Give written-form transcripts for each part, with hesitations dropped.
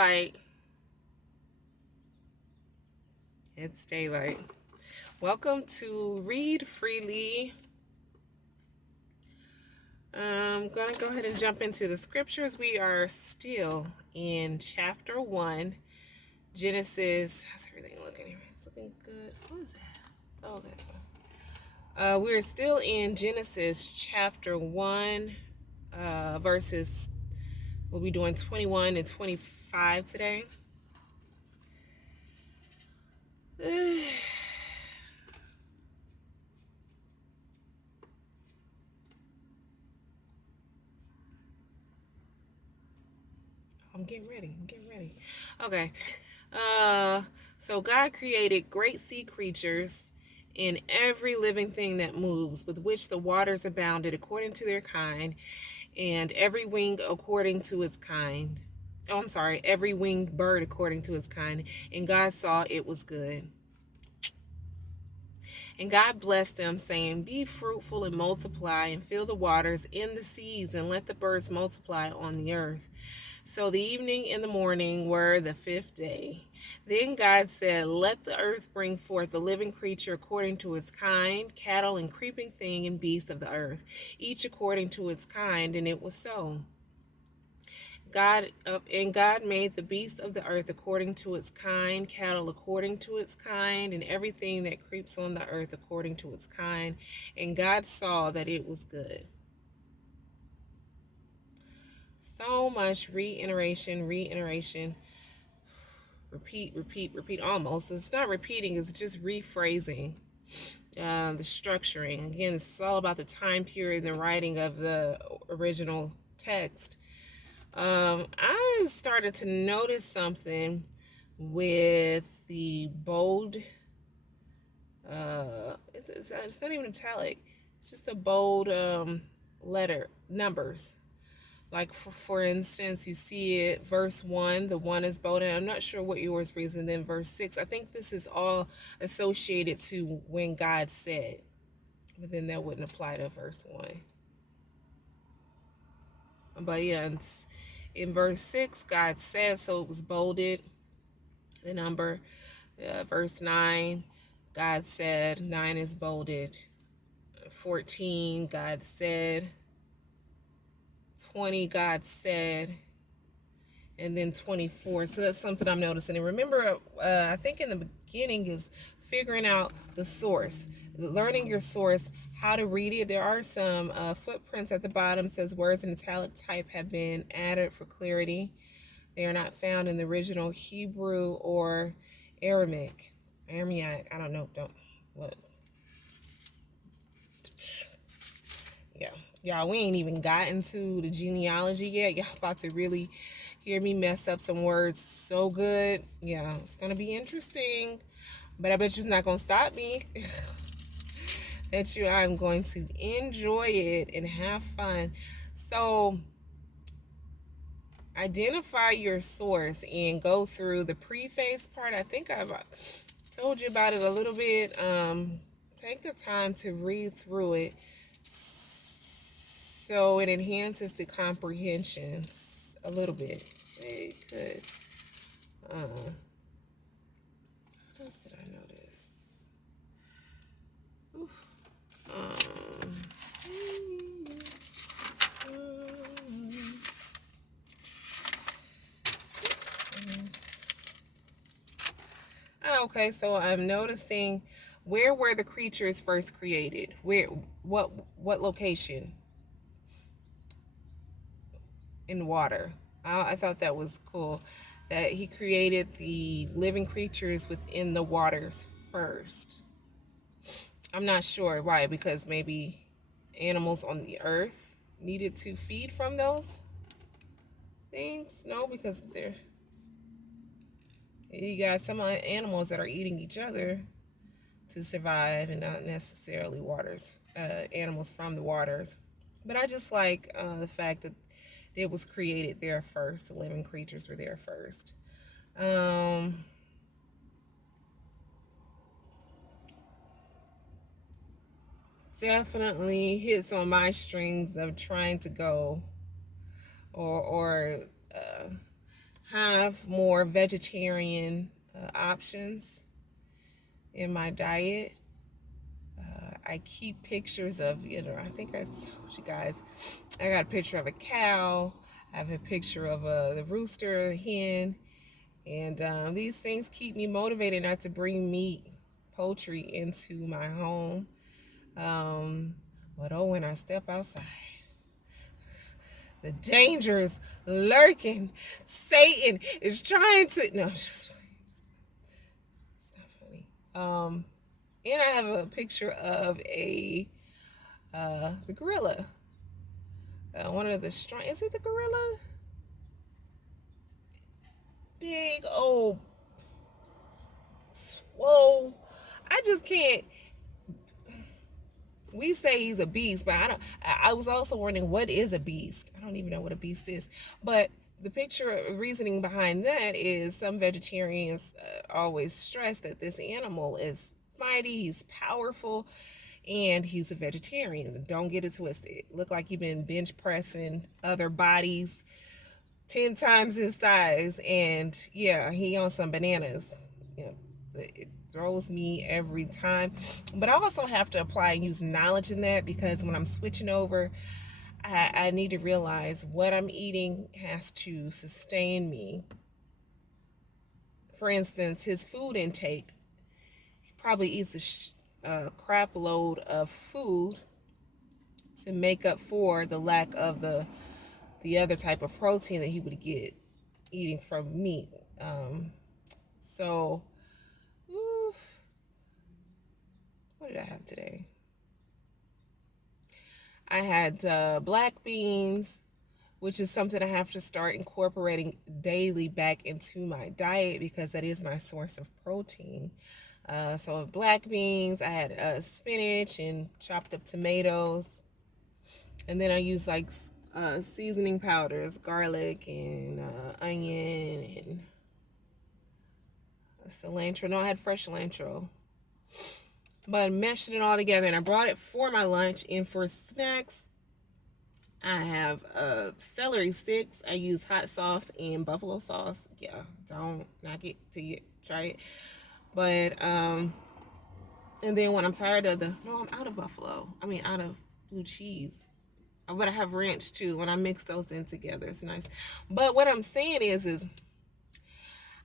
daylight. It's daylight. Welcome to Read Freely. I'm going to go ahead and jump into the scriptures. We are still in chapter 1, Genesis. How's everything looking here? It's looking good. What is that? Oh, okay. We're still in Genesis chapter 1, verses, we'll be doing 21 and 25 today. I'm getting ready. Okay. So God created great sea creatures and every living thing that moves, with which the waters abounded according to their kind, and every wing according to its kind. Oh, I'm sorry, every winged bird according to its kind. And God saw it was good. And God blessed them, saying, Be fruitful and multiply, and fill the waters in the seas, and let the birds multiply on the earth. So the evening and the morning were the 5th day. Then God said, Let the earth bring forth a living creature according to its kind, cattle and creeping thing and beasts of the earth, each according to its kind, and it was so. God made the beasts of the earth according to its kind, cattle according to its kind, and everything that creeps on the earth according to its kind. And God saw that it was good. So much reiteration, repeat almost. It's not repeating, it's just rephrasing. The structuring. Again, it's all about the time period and the writing of the original text. I started to notice something with the bold, it's not even italic, it's just the bold letter numbers. Like for instance, you see it, verse 1, the 1 is bolded. I'm not sure what yours reads. And then verse 6, I think this is all associated to when God said. But then that wouldn't apply to verse 1. But yeah, in verse 6, God said, so it was bolded, the number. Verse 9, God said, 9 is bolded. 14, God said. 20, God said. And then 24. So that's something I'm noticing. And remember, I think in the beginning is figuring out the source, learning your source, how to read it. There are some footprints at the bottom. It says words in italic type have been added for clarity. They are not found in the original Hebrew or Aramaic. I don't know. Don't look. Yeah. Y'all, we ain't even gotten to the genealogy yet. Y'all about to really hear me mess up some words so good. Yeah, it's going to be interesting. But I bet you it's not going to stop me. I'm going to enjoy it and have fun. So, identify your source and go through the preface part. I think I've told you about it a little bit. Take the time to read through it so it enhances the comprehensions a little bit. It could. What else did I notice? Oof. Okay, so I'm noticing, where were the creatures first created? What location? In water. I thought that was cool, that he created the living creatures within the waters first. I'm not sure why, because maybe animals on the earth needed to feed from those things. No, because you got some animals that are eating each other to survive, and not necessarily animals from the waters. But I just like the fact that it was created there first. The living creatures were there first. Definitely hits on my strings of trying to go, or have more vegetarian options in my diet. I keep pictures of, I think I told you guys, I got a picture of a cow. I have a picture of the rooster, the hen. And these things keep me motivated not to bring meat, poultry into my home. But when I step outside, the danger is lurking. Satan is trying to. No, it's not funny. And I have a picture of the gorilla. One of the strong. Is it the gorilla? Big old swole. I just can't. We say he's a beast, but I don't. I was also wondering, what is a beast? I don't even know what a beast is. But the picture reasoning behind that is some vegetarians always stress that this animal is mighty, he's powerful, and he's a vegetarian. Don't get it twisted. Look like you've been bench pressing other bodies 10 times his size, and yeah, he on some bananas. Yeah, it throws me every time. But I also have to apply and use knowledge in that, because when I'm switching over, I need to realize what I'm eating has to sustain me. For instance, his food intake, he probably eats a crap load of food to make up for the lack of the other type of protein that he would get eating from meat. So, oof, what did I have today? I had black beans, which is something I have to start incorporating daily back into my diet, because that is my source of protein. So black beans, I had spinach and chopped up tomatoes. And then I use like seasoning powders, garlic and onion and cilantro. No, I had fresh cilantro. But I meshed it all together, and I brought it for my lunch. And for snacks, I have celery sticks. I use hot sauce and buffalo sauce. Yeah, don't knock it till you try it. But and then when I'm tired of I'm out of buffalo. I mean, out of blue cheese. But I have ranch too. When I mix those in together, it's nice. But what I'm saying is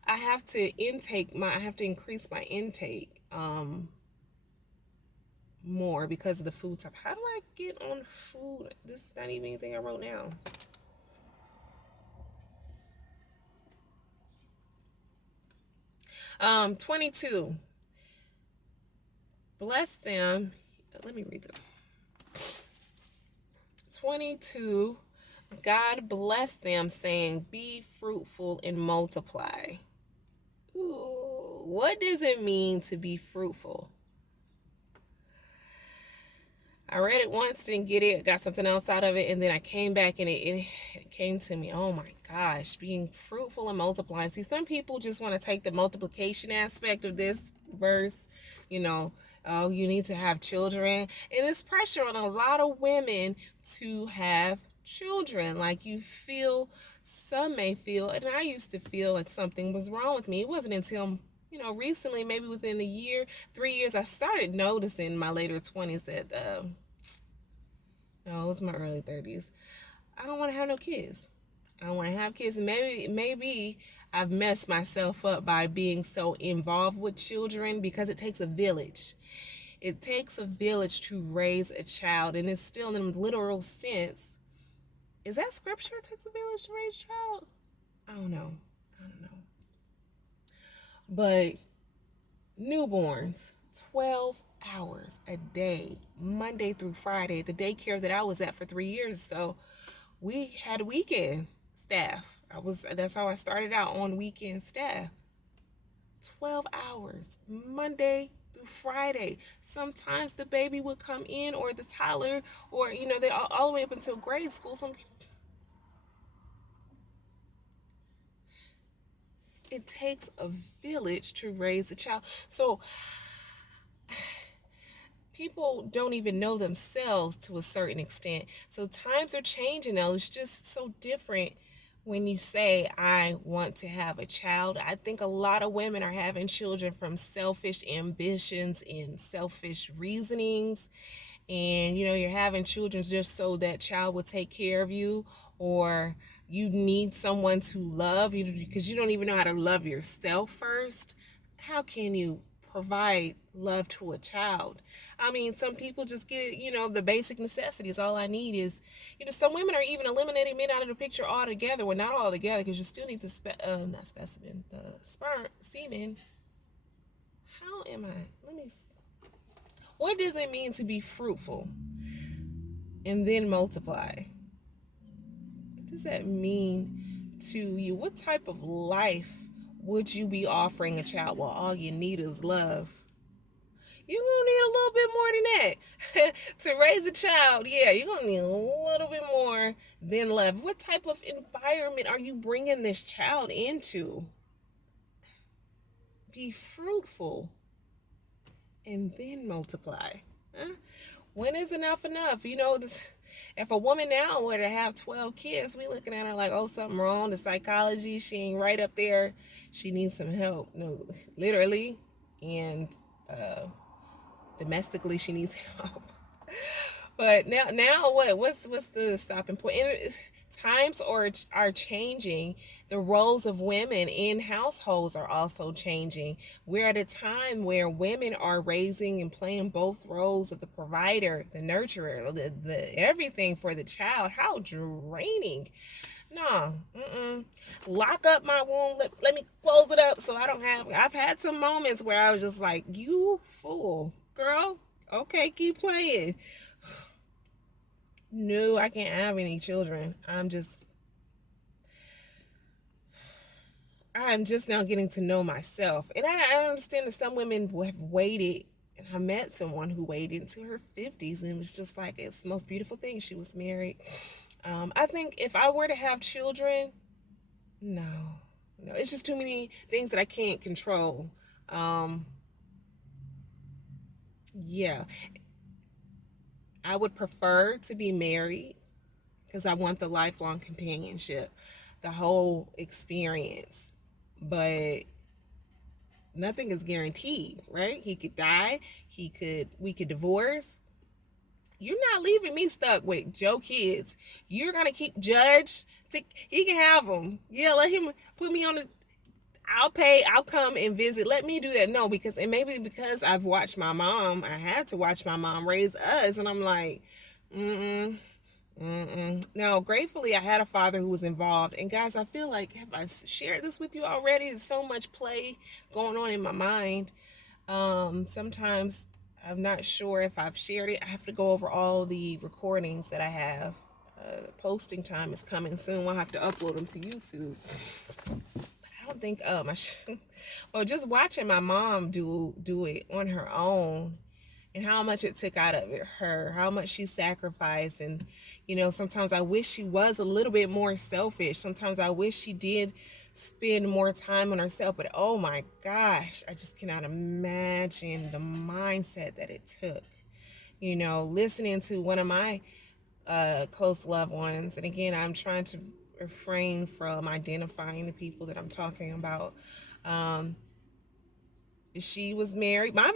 I have to increase my intake more because of the food type. How do I get on food? This is not even anything I wrote down. 22. Bless them. Let me read them. 22. God bless them, saying, "Be fruitful and multiply." Ooh, what does it mean to be fruitful? I read it once, didn't get it, got something else out of it, and then I came back and it came to me. Oh my gosh, being fruitful and multiplying. See, some people just want to take the multiplication aspect of this verse, oh, you need to have children. And it's pressure on a lot of women to have children. Like some may feel, and I used to feel like something was wrong with me. It wasn't until recently, maybe within a year, 3 years, I started noticing in my later 20s that, no, it was my early 30s. I don't want to have no kids. I don't want to have kids. And maybe I've messed myself up by being so involved with children, because it takes a village. It takes a village to raise a child, and it's still in a literal sense. Is that scripture? It takes a village to raise a child? I don't know. But newborns, 12 hours a day, Monday through Friday, the daycare that I was at for 3 years. So we had weekend staff. That's how I started out, on weekend staff. 12 hours, Monday through Friday. Sometimes the baby would come in, or the toddler, or they all the way up until grade school. It takes a village to raise a child. So people don't even know themselves to a certain extent. So times are changing now. It's just so different when you say, I want to have a child, I think a lot of women are having children from selfish ambitions and selfish reasonings. And, you're having children just so that child will take care of you, or you need someone to love you because you don't even know how to love yourself first. How can you provide love to a child? I mean, some people just get, the basic necessities. All I need is, some women are even eliminating men out of the picture altogether. Well, not all together, because you still need the not specimen, the sperm, semen. How am I? Let me. What does it mean to be fruitful and then multiply? What does that mean to you? What type of life would you be offering a child while all you need is love? You're gonna need a little bit more than that to raise a child. Yeah, you're gonna need a little bit more than love. What type of environment are you bringing this child into? Be fruitful and then multiply. Huh? When is enough enough? If a woman now were to have 12 kids, we looking at her like, oh, something wrong. The psychology, she ain't right up there. She needs some help. No, literally. And domestically, she needs help. But now what? What's the stopping point? Times are changing. The roles of women in households are also changing. We're at a time where women are raising and playing both roles of the provider, the nurturer, the everything for the child. How draining. No, lock up my womb. Let me close it up so I don't have. I've had some moments where I was just like, you fool, girl. Okay, keep playing. No, I can't have any children. I'm just now getting to know myself. And I understand that some women have waited. And I met someone who waited into her 50s, and it was just like, it's the most beautiful thing. She was married. I think if I were to have children, no, it's just too many things that I can't control. Yeah, I would prefer to be married because I want the lifelong companionship, the whole experience. But nothing is guaranteed, right? He could die. We could divorce. You're not leaving me stuck with Joe kids. You're gonna keep Judge. He can have them. Yeah, let him put me on the. I'll pay. I'll come and visit. Let me do that. No, because and maybe because I've watched my mom. I had to watch my mom raise us, and I'm like, mm. Now, gratefully, I had a father who was involved. And guys, I feel like, have I shared this with you already? There's so much play going on in my mind. Sometimes I'm not sure if I've shared it. I have to go over all the recordings that I have. The posting time is coming soon. I'll have to upload them to YouTube. But I don't think I should. Well, just watching my mom do it on her own, and how much it took out of her, how much she sacrificed. And, sometimes I wish she was a little bit more selfish. Sometimes I wish she did spend more time on herself. But oh my gosh, I just cannot imagine the mindset that it took. Listening to one of my close loved ones. And again, I'm trying to refrain from identifying the people that I'm talking about. She was married. My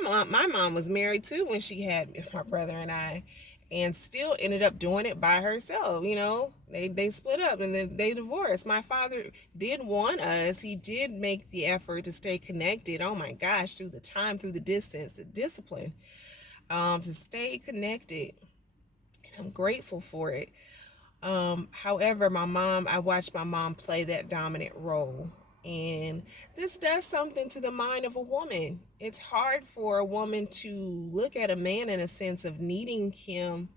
mom was married too when she had my brother and I, and still ended up doing it by herself. They split up and then they divorced. My father did want us. He did make the effort to stay connected. Oh my gosh, through the time, through the distance, the discipline, to stay connected. And I'm grateful for it. However, I watched my mom play that dominant role. And this does something to the mind of a woman. It's hard for a woman to look at a man in a sense of needing him.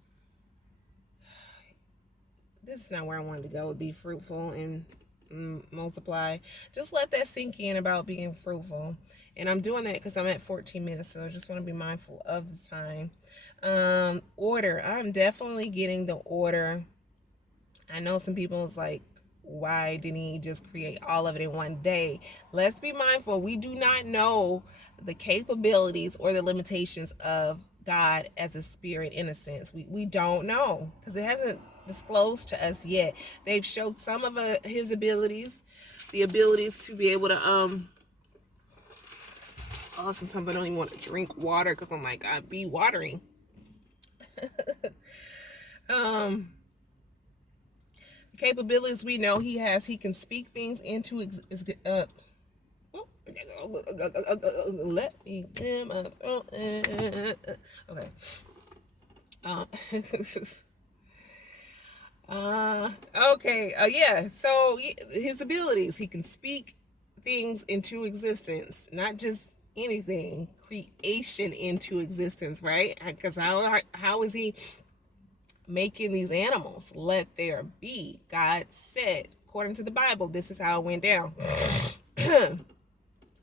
This is not where I wanted to go. Be fruitful and multiply. Just let that sink in about being fruitful. And I'm doing that because I'm at 14 minutes, so I just want to be mindful of the time. Order. I'm definitely getting the order. I know some people is like, why didn't he just create all of it in one day? Let's be mindful. We do not know the capabilities or the limitations of God as a spirit in a sense. We don't know because it hasn't disclosed to us yet. They've showed some of his abilities, the abilities to be able to oh, sometimes I don't even want to drink water because I'm like, I be watering. um Capabilities we know he has. He can speak things into let me okay. um okay. Yeah. So his abilities, he can speak things into existence, not just anything, creation into existence, right? Because how is he making these animals? Let there be. God said, according to the Bible, this is how it went down.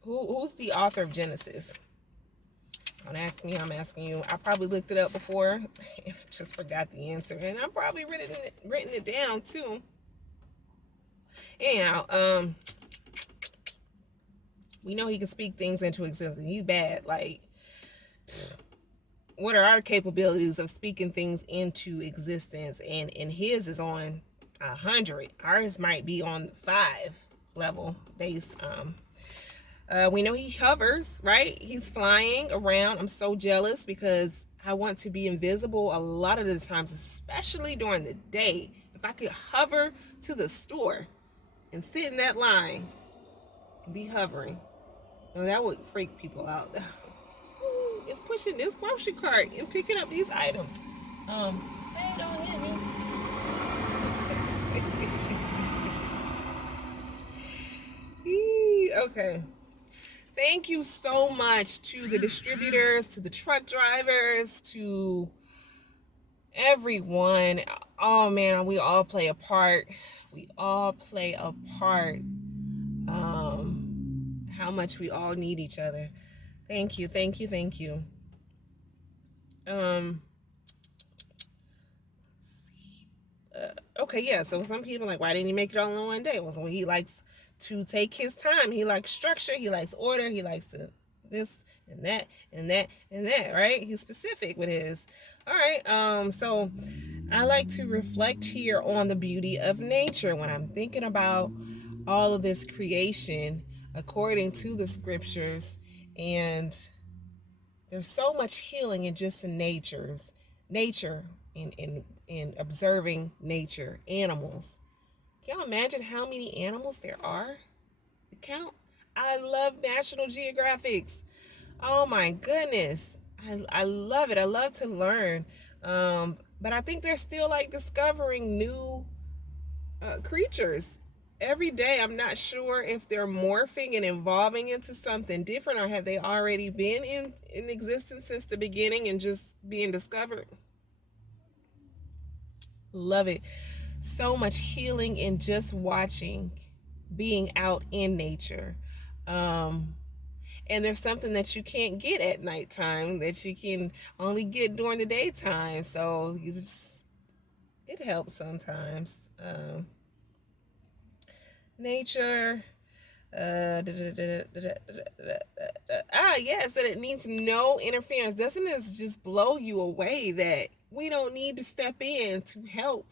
Who's the author of Genesis? Don't ask me, I'm asking you. I probably looked it up before. Just forgot the answer. And I probably written it down too. Anyhow, we know he can speak things into existence. He's bad. Like, what are our capabilities of speaking things into existence? And his is on 100. Ours might be on 5 level base. We know he hovers, right? He's flying around. I'm so jealous because I want to be invisible a lot of the times, especially during the day. If I could hover to the store and sit in that line and be hovering, that would freak people out. It's pushing this grocery cart and picking up these items. Hey, don't hit me. Okay. Thank you so much to the distributors, to the truck drivers, to everyone. Oh man, we all play a part. We all play a part. How much we all need each other. Thank you, thank you, thank you. Okay, yeah. So some people are like, why didn't he make it all in one day? Well, he likes to take his time. He likes structure. He likes order. He likes to this and that and that and that. Right? He's specific with his. All right. So I like to reflect here on the beauty of nature when I'm thinking about all of this creation according to the scriptures, and there's so much healing in just in nature in observing nature, animals. Can you imagine how many animals there are to count? I love National Geographics. Oh my goodness. I love it. I love to learn. But I think they're still like discovering new creatures every day. I'm not sure if they're morphing and evolving into something different, or have they already been in existence since the beginning and just being discovered. Love it. So much healing in just watching, being out in nature. And there's something that you can't get at nighttime that you can only get during the daytime. So it helps sometimes. Nature. Yes, that it needs no interference. Doesn't this just blow you away that we don't need to step in to help,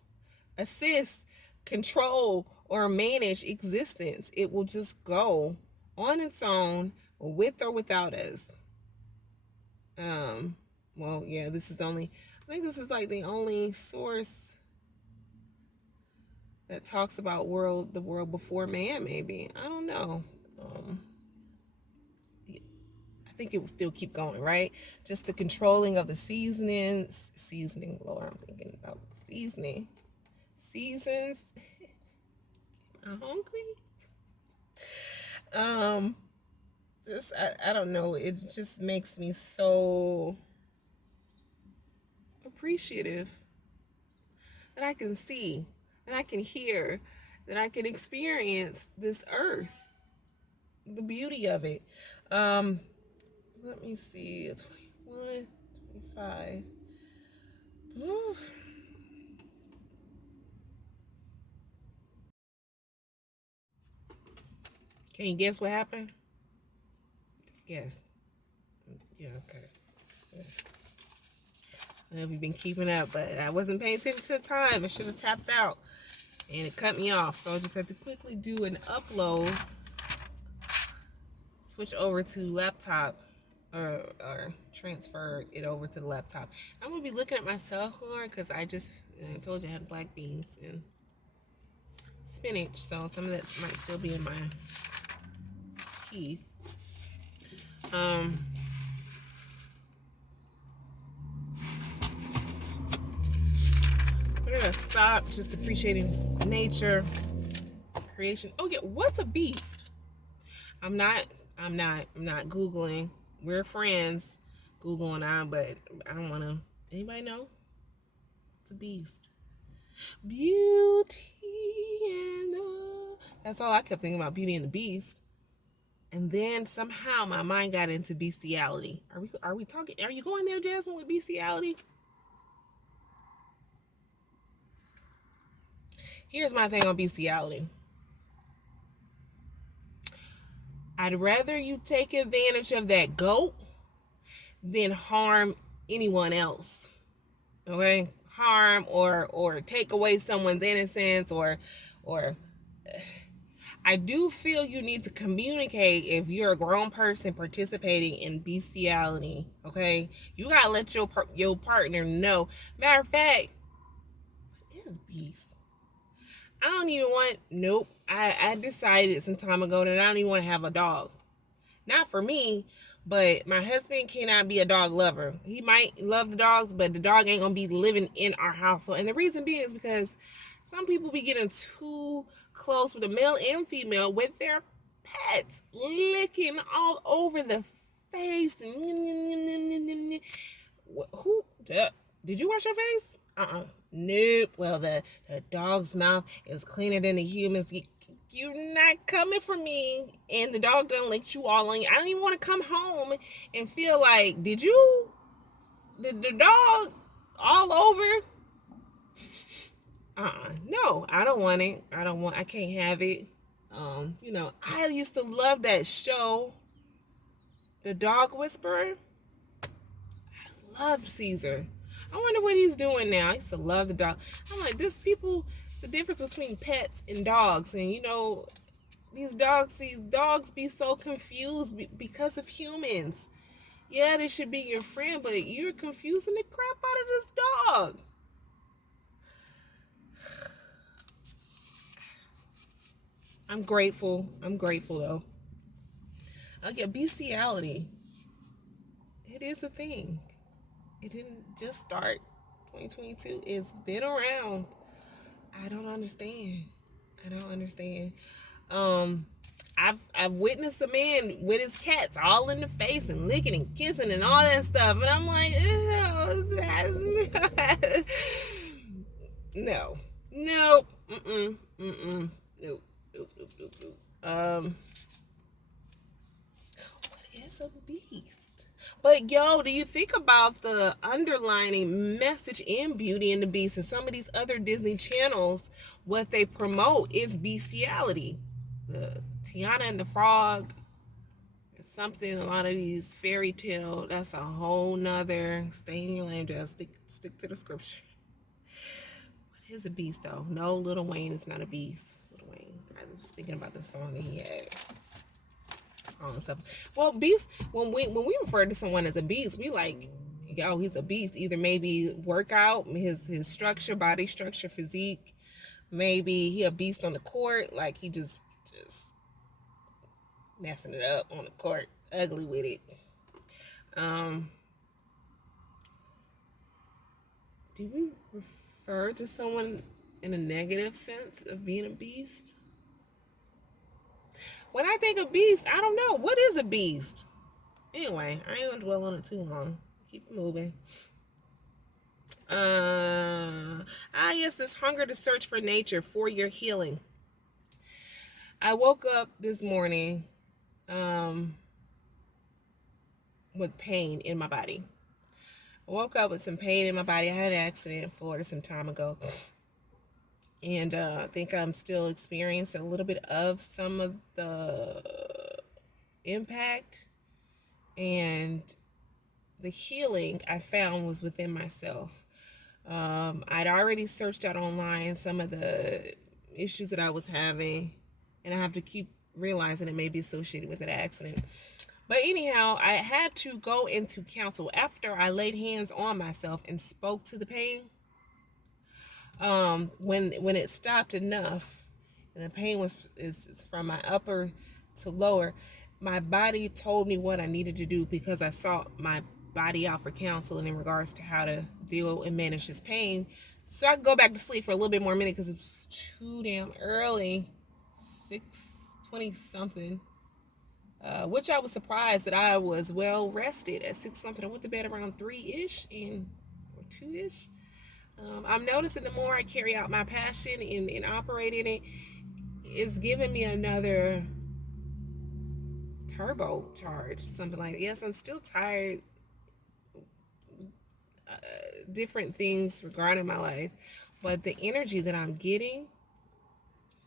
assist, control, or manage existence? It will just go on its own, with or without us. Well, yeah, I think this is like the only source that talks about the world before man, maybe. I don't know. I think it will still keep going, right? Just the controlling of the seasoning, Lord, I'm thinking about seasoning. Seasons. I'm hungry. Just I don't know. It just makes me so appreciative that I can see, that I can hear, that I can experience this earth, the beauty of it. Let me see, 21, 25. Oof. Can you guess what happened? Just guess. Yeah, okay. I don't know if you've been keeping up, but I wasn't paying attention to the time. I should have tapped out, and it cut me off. So I just had to quickly do an upload, switch over to laptop, or transfer it over to the laptop. I'm gonna be looking at my cell phone because I told you I had black beans and spinach, so some of that might still be in my teeth. We're gonna stop just appreciating nature, creation. Oh yeah, what's a beast? I'm not Googling. We're friends Googling on, but I don't wanna anybody know? It's a beast. Beauty and that's all I kept thinking about, Beauty and the Beast. And then somehow my mind got into bestiality. Are we talking, are you going there, Jasmine, with bestiality? Here's my thing on bestiality. I'd rather you take advantage of that goat than harm anyone else. Okay? Harm or take away someone's innocence or I do feel you need to communicate if you're a grown person participating in bestiality. Okay? You gotta let your partner know. Matter of fact, what is beast? I don't even want, nope. I decided some time ago that I don't even want to have a dog. Not for me, but my husband cannot be a dog lover. He might love the dogs, but the dog ain't gonna be living in our household. And the reason being is because some people be getting too close with the male and female with their pets, licking all over the face. Who? Did you wash your face? Nope. Well, the dog's mouth is cleaner than the human's. You're not coming for me, and the dog done licked you all on you. I don't even want to come home and feel like, did you, the dog all over? No, I don't want it. I can't have it. I used to love that show, The Dog Whisperer. I loved Caesar. I wonder what he's doing now. I used to love the dog. I'm like, it's the difference between pets and dogs. And these dogs be so confused because of humans. Yeah, they should be your friend, but you're confusing the crap out of this dog. I'm grateful though. Okay, bestiality. It is a thing. It didn't just start 2022. It's been around. I don't understand. I've witnessed a man with his cats all in the face and licking and kissing and all that stuff, and I'm like, no, nope, nope. What is a beast? But do you think about the underlining message in Beauty and the Beast and some of these other Disney channels? What they promote is bestiality. The Tiana and the Frog, something. A lot of these fairy tale. That's a whole nother. Stay in your lane. Just stick to the scripture. What is a beast though? No, Lil Wayne is not a beast. Lil Wayne. I was thinking about the song that he had. Stuff. Well, beast. When we refer to someone as a beast, we like, he's a beast. Either maybe workout, his structure, body structure, physique. Maybe he a beast on the court, like he just messing it up on the court, ugly with it. Do we refer to someone in a negative sense of being a beast? When I think of beast, I don't know. What is a beast? Anyway, I ain't gonna dwell on it too long. Keep moving. Yes, this hunger to search for nature for your healing. I woke up this morning with pain in my body. I woke up with some pain in my body. I had an accident in Florida some time ago. And I think I'm still experiencing a little bit of some of the impact. And the healing I found was within myself. I'd already searched out online some of the issues that I was having, and I have to keep realizing it may be associated with an accident. But anyhow, I had to go into counsel after I laid hands on myself and spoke to the pain. When it stopped enough, and the pain is from my upper to lower, my body told me what I needed to do because I sought my body out for counseling in regards to how to deal and manage this pain. So I could go back to sleep for a little bit more minute because it was too damn early, 6:20 something. Which I was surprised that I was well rested at 6 something. I went to bed around 3-ish or 2-ish. I'm noticing the more I carry out my passion and operate in it, it's giving me another turbo charge, something like that. Yes, I'm still tired, different things regarding my life, but the energy that I'm getting,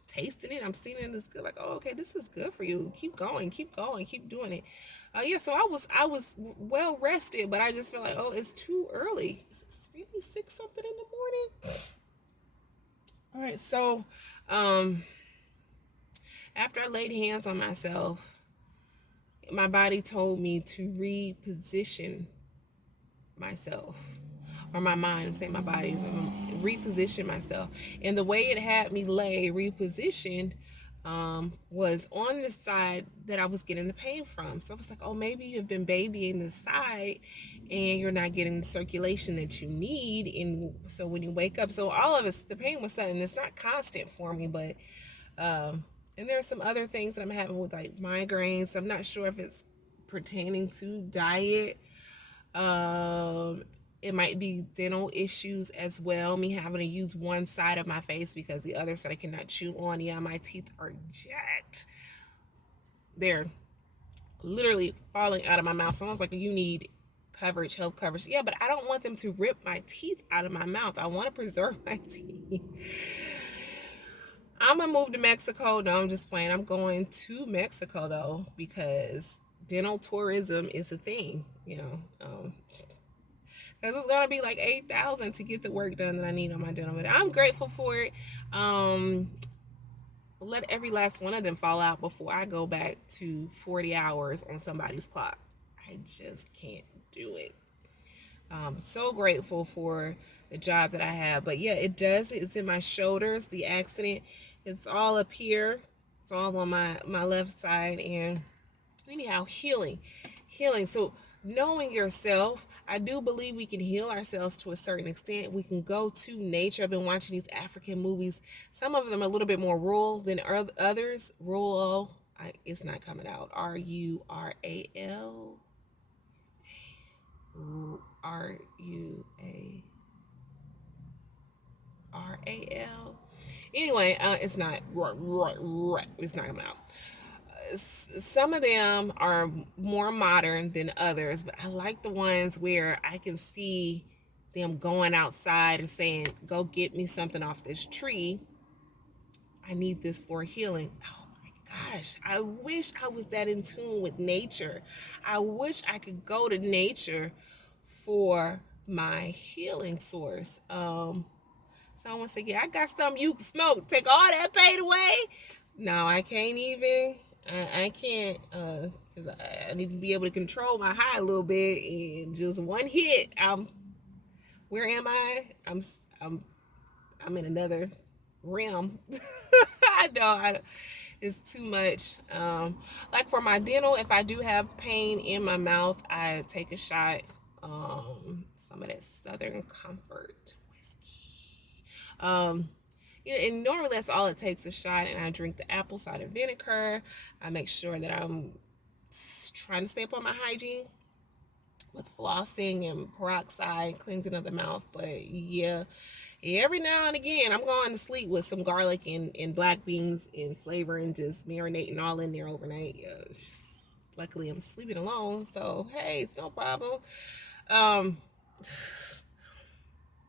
tasting it, I'm seeing it is good. Like, oh, okay, this is good for you. Keep going, keep going, keep doing it. Yeah, so I was well rested, but I just feel like, oh, it's too early. It's really 6 something in the morning. All right, so after I laid hands on myself, my body told me to reposition myself, or my mind, I'm saying my body, reposition myself. And the way it had me lay repositioned was on the side that I was getting the pain from. So I was like, oh, maybe you've been babying the side and you're not getting the circulation that you need. And so when you wake up, so all of us, the pain was sudden. It's not constant for me, but and there are some other things that I'm having with like migraines. I'm not sure if it's pertaining to diet. It might be dental issues as well. Me having to use one side of my face because the other side I cannot chew on. Yeah, my teeth are jacked. They're literally falling out of my mouth. Sounds like you need coverage, health coverage. Yeah, but I don't want them to rip my teeth out of my mouth. I want to preserve my teeth. I'm gonna move to Mexico. No, I'm just playing. I'm going to Mexico though because dental tourism is a thing. Because it's gonna be like 8,000 to get the work done that I need on my dental. But I'm grateful for it. Let every last one of them fall out before I go back to 40 hours on somebody's clock. I just can't do it. So grateful for the job that I have. But yeah, it does. It's in my shoulders. The accident, it's all up here. It's all on my left side. And anyhow, healing. So knowing yourself, I do believe we can heal ourselves to a certain extent. We can go to nature. I've been watching these African movies. Some of them are a little bit more rural than others. Rural. It's not coming out. Rural. Rural. Anyway, it's not. It's not coming out. Some of them are more modern than others, but I like the ones where I can see them going outside and saying, go get me something off this tree. I need this for healing. Oh my gosh, I wish I was that in tune with nature. I wish I could go to nature for my healing source. Someone said, yeah, I got something you can smoke. Take all that pain away. No, I can't even. I can't, because I need to be able to control my high a little bit. And just one hit, where am I? I'm in another realm. I know, it's too much. Like for my dental, if I do have pain in my mouth, I take a shot, some of that Southern Comfort whiskey. And normally that's all it takes, a shot, and I drink the apple cider vinegar. I make sure that I'm trying to stay up on my hygiene with flossing and peroxide, cleansing of the mouth. But yeah, every now and again, I'm going to sleep with some garlic and black beans and flavor and just marinating all in there overnight. Luckily, I'm sleeping alone, so hey, it's no problem. Um,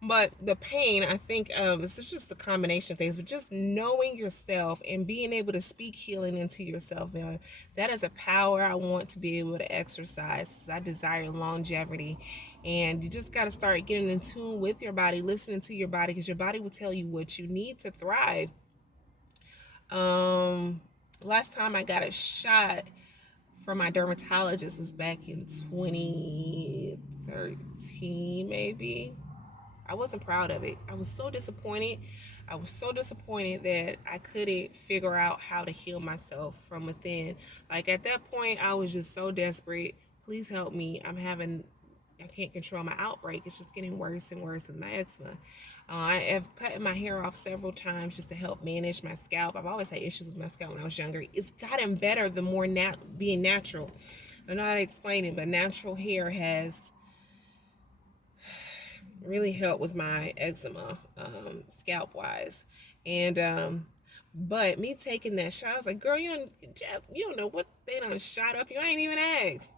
But the pain, I think, it's just a combination of things. But just knowing yourself and being able to speak healing into yourself, man, that is a power I want to be able to exercise. I desire longevity, and you just got to start getting in tune with your body, listening to your body, because your body will tell you what you need to thrive. Um, Last time I got a shot from my dermatologist was back in 2013, maybe. I wasn't proud of it. I was so disappointed. I was so disappointed that I couldn't figure out how to heal myself from within. Like at that point, I was just so desperate. Please help me. I can't control my outbreak. It's just getting worse and worse with my eczema. I have cut my hair off several times just to help manage my scalp. I've always had issues with my scalp when I was younger. It's gotten better the more being natural. I don't know how to explain it, but natural hair has really helped with my eczema, scalp wise. And but me taking that shot, I was like, girl, you don't know what they done shot up you. I ain't even asked.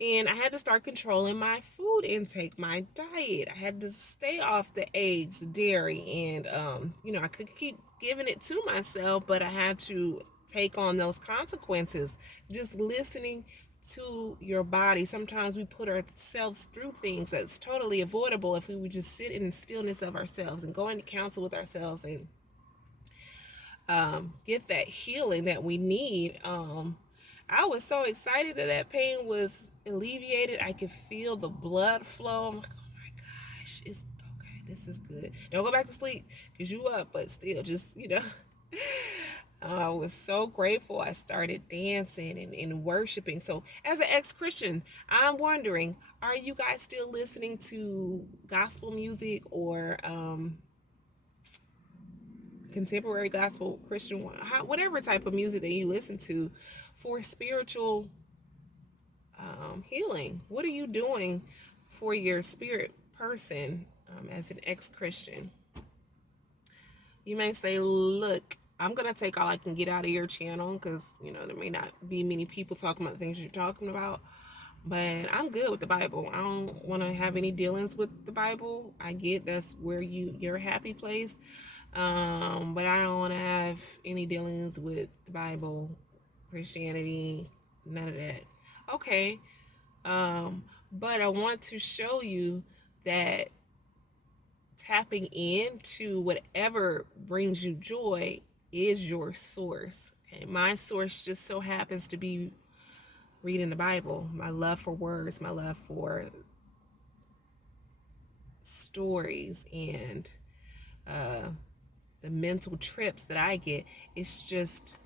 And I had to start controlling my food intake, my diet. I had to stay off the eggs, dairy, and I could keep giving it to myself, but I had to take on those consequences. Just listening to your body. Sometimes we put ourselves through things that's totally avoidable if we would just sit in the stillness of ourselves and go into counsel with ourselves and get that healing that we need. I was so excited that pain was alleviated. I could feel the blood flow. I'm like, oh my gosh, it's okay. This is good. Don't go back to sleep because you up, but still, just I was so grateful. I started dancing and worshiping. So, as an ex-Christian, I'm wondering, are you guys still listening to gospel music or contemporary gospel, Christian, whatever type of music that you listen to for spiritual healing? What are you doing for your spirit person as an ex-Christian? You may say, look, I'm going to take all I can get out of your channel because, there may not be many people talking about the things you're talking about. But I'm good with the Bible. I don't want to have any dealings with the Bible. I get that's where your happy place. But I don't want to have any dealings with the Bible, Christianity, none of that. Okay. But I want to show you that tapping into whatever brings you joy is your source. Okay. My source just so happens to be reading the Bible, my love for words, my love for stories, and the mental trips that I get. It's just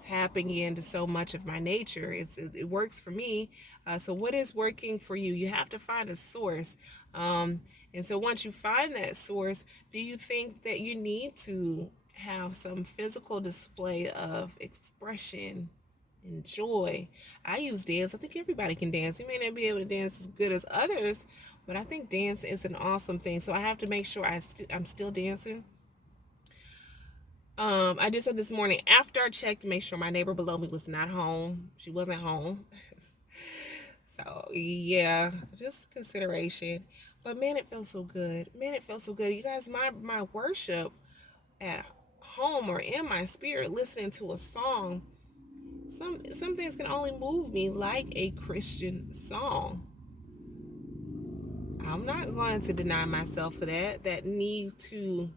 tapping into so much of my nature. It works for me. So what is working for you? You have to find a source. And so once you find that source, do you think that you need to have some physical display of expression and joy? I use dance. I think everybody can dance. You may not be able to dance as good as others, but I think dance is an awesome thing. So I have to make sure I'm still dancing. I did so this morning after I checked to make sure my neighbor below me was not home. She wasn't home. So yeah, just consideration. But man, it feels so good. Man, it feels so good. You guys, my worship at home or in my spirit, listening to a song, some things can only move me like a Christian song. I'm not going to deny myself for that need to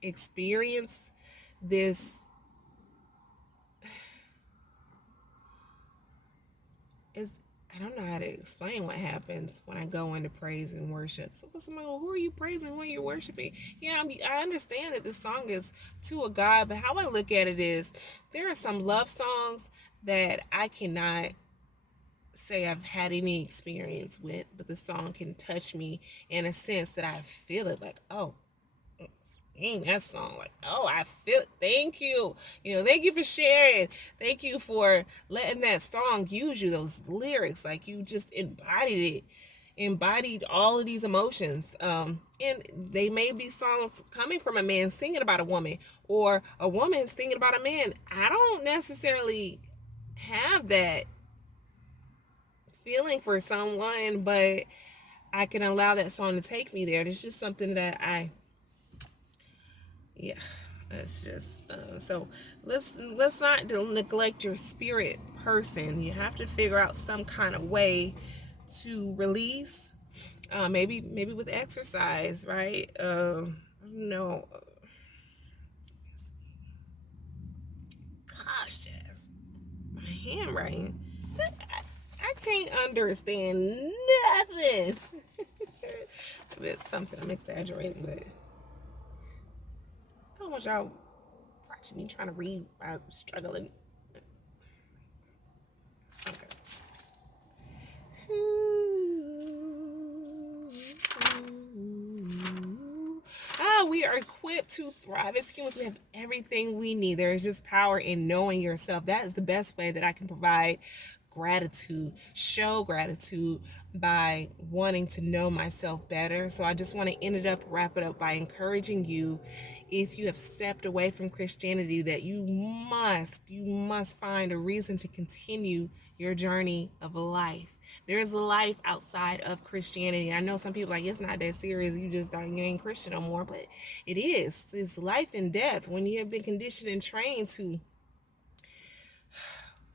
experience this. I don't know how to explain what happens when I go into praise and worship. So somebody, who are you praising? Who are you worshiping? Yeah, I understand that this song is to a God, but how I look at it is there are some love songs that I cannot say I've had any experience with, but the song can touch me in a sense that I feel it like, oh, sing that song, like, oh, I feel it. Thank you, thank you for sharing, thank you for letting that song use you, those lyrics, like you just embodied all of these emotions. And they may be songs coming from a man singing about a woman, or a woman singing about a man. I don't necessarily have that feeling for someone, but I can allow that song to take me there. It's just something that yeah, it's just so let's not neglect your spirit person. You have to figure out some kind of way to release. Maybe with exercise, right? No, gosh, Jazz, my handwriting. I can't understand nothing. It's something I'm exaggerating, but I don't want y'all watching me trying to read while struggling. Okay. We are equipped to thrive as humans. We have everything we need. There is just power in knowing yourself. That is the best way that I can provide gratitude, show gratitude by wanting to know myself better. So I just want to wrap it up by encouraging you, if you have stepped away from Christianity, that you must find a reason to continue your journey of life. There is a life outside of Christianity. I know some people like, it's not that serious. You ain't Christian no more, but it is. It's life and death. When you have been conditioned and trained to,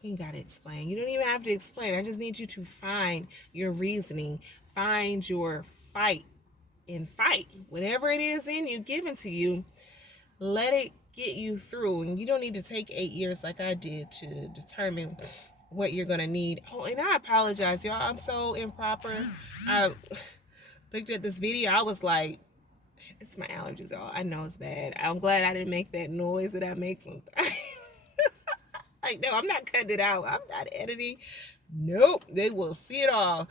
you ain't got to explain. You don't even have to explain. I just need you to find your reasoning, find your fight, and fight whatever it is in you given to you. Let it get you through, and you don't need to take 8 years like I did to determine what you're gonna need. Oh, and I apologize, y'all. I'm so improper. I looked at this video. I was like, it's my allergies, y'all. I know it's bad. I'm glad I didn't make that noise that I make sometimes. Like, no, I'm not cutting it out. I'm not editing. Nope, they will see it all.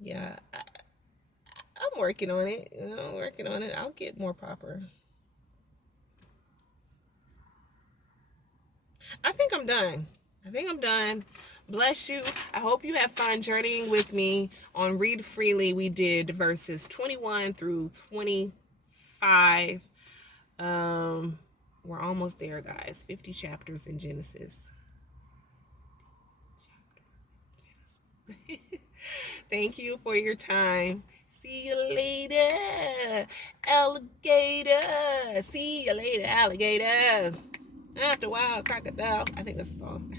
Yeah, I'm working on it. Working on it. I'll get more proper. I think I'm done. Bless you. I hope you have fun journeying with me on Read Freely. We did verses 21 through 25. We're almost there, guys. 50 chapters in Genesis. Thank you for your time. See you later, alligator. See you later, alligator. After a while, crocodile. I think that's the song.